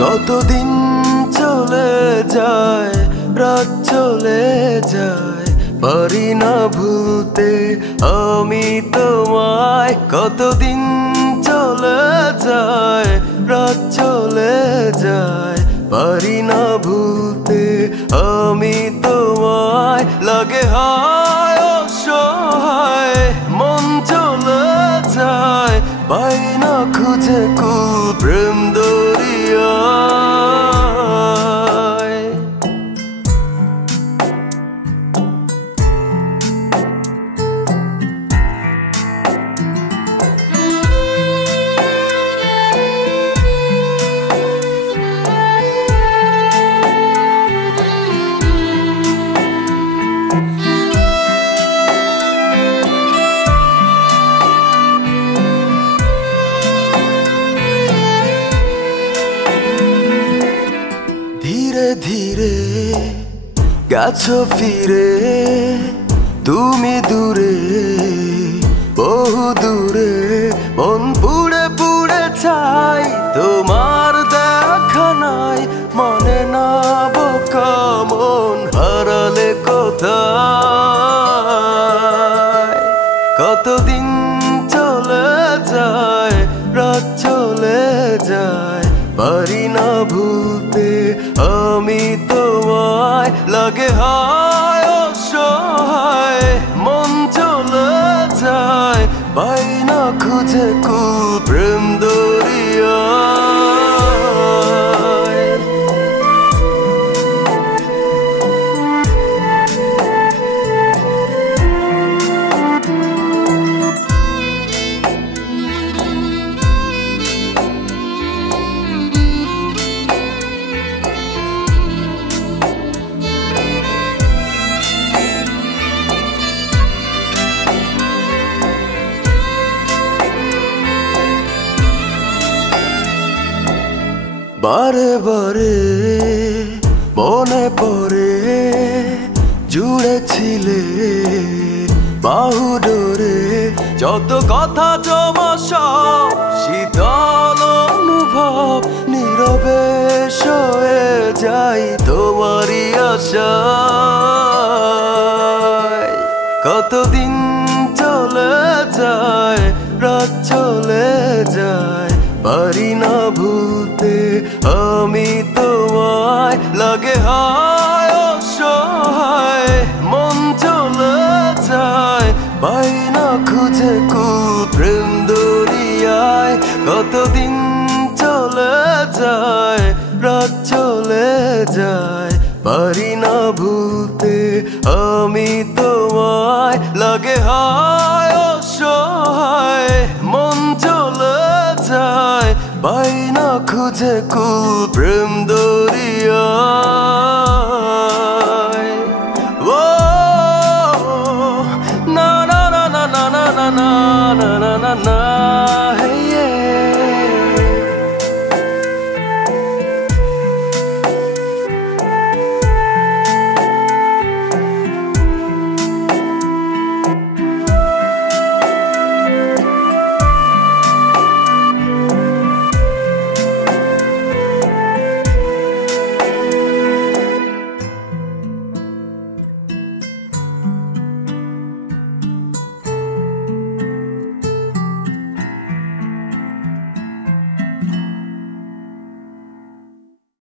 কতদিন চলে যায়, রাত চলে যায়, পারি না ভুলতে আমি তোমায়। কতদিন চলে যায়, রাত চলে যায়, পারি না ভুলতে আমি তোমায়। লাগে হায় অসহায়, মন চলে যায়, পাই না খুঁজে কুল প্রেম দরিয়ায়। ধীরে ধীরে গেছো ফিরে, তুমি দূরে, বহু দূরে। মন পুড়ে পুড়ে চাই, তোমার দেখা নাই। মনে না বোকা মন, হারালে কোথায়? কতদিন চলে যায়, রাত চলে যায়, পারি না ভুলতে আমি তোমায়। লাগে হায় অসহায়, মন চলে যায়, পাই না খুঁজে কুল প্রেম দরিয়ায়। বারে বারে মনে পড়ে, জুড়েছিলে বাহু ডোরে। যত কথা জমা সব শীতল অনুভব, নীরবে সয়ে যাই তোমারই আশায়। কতদিন চলে যায়, রাত চলে যায়, পারি না ভুলতে আমি তোমায়। লাগে হায় অসহায়, মন চলে যায়, পাই না খুঁজে কুল প্রেম দরিয়ায়। কতদিন চলে যায়, রাত চলে যায়, পারি না ভুলতে আমি তোমায়। লাগে হায় অসহায়, মন চলে যায়, পাই না খুঁজে কুল প্রেম দরিয়ায়।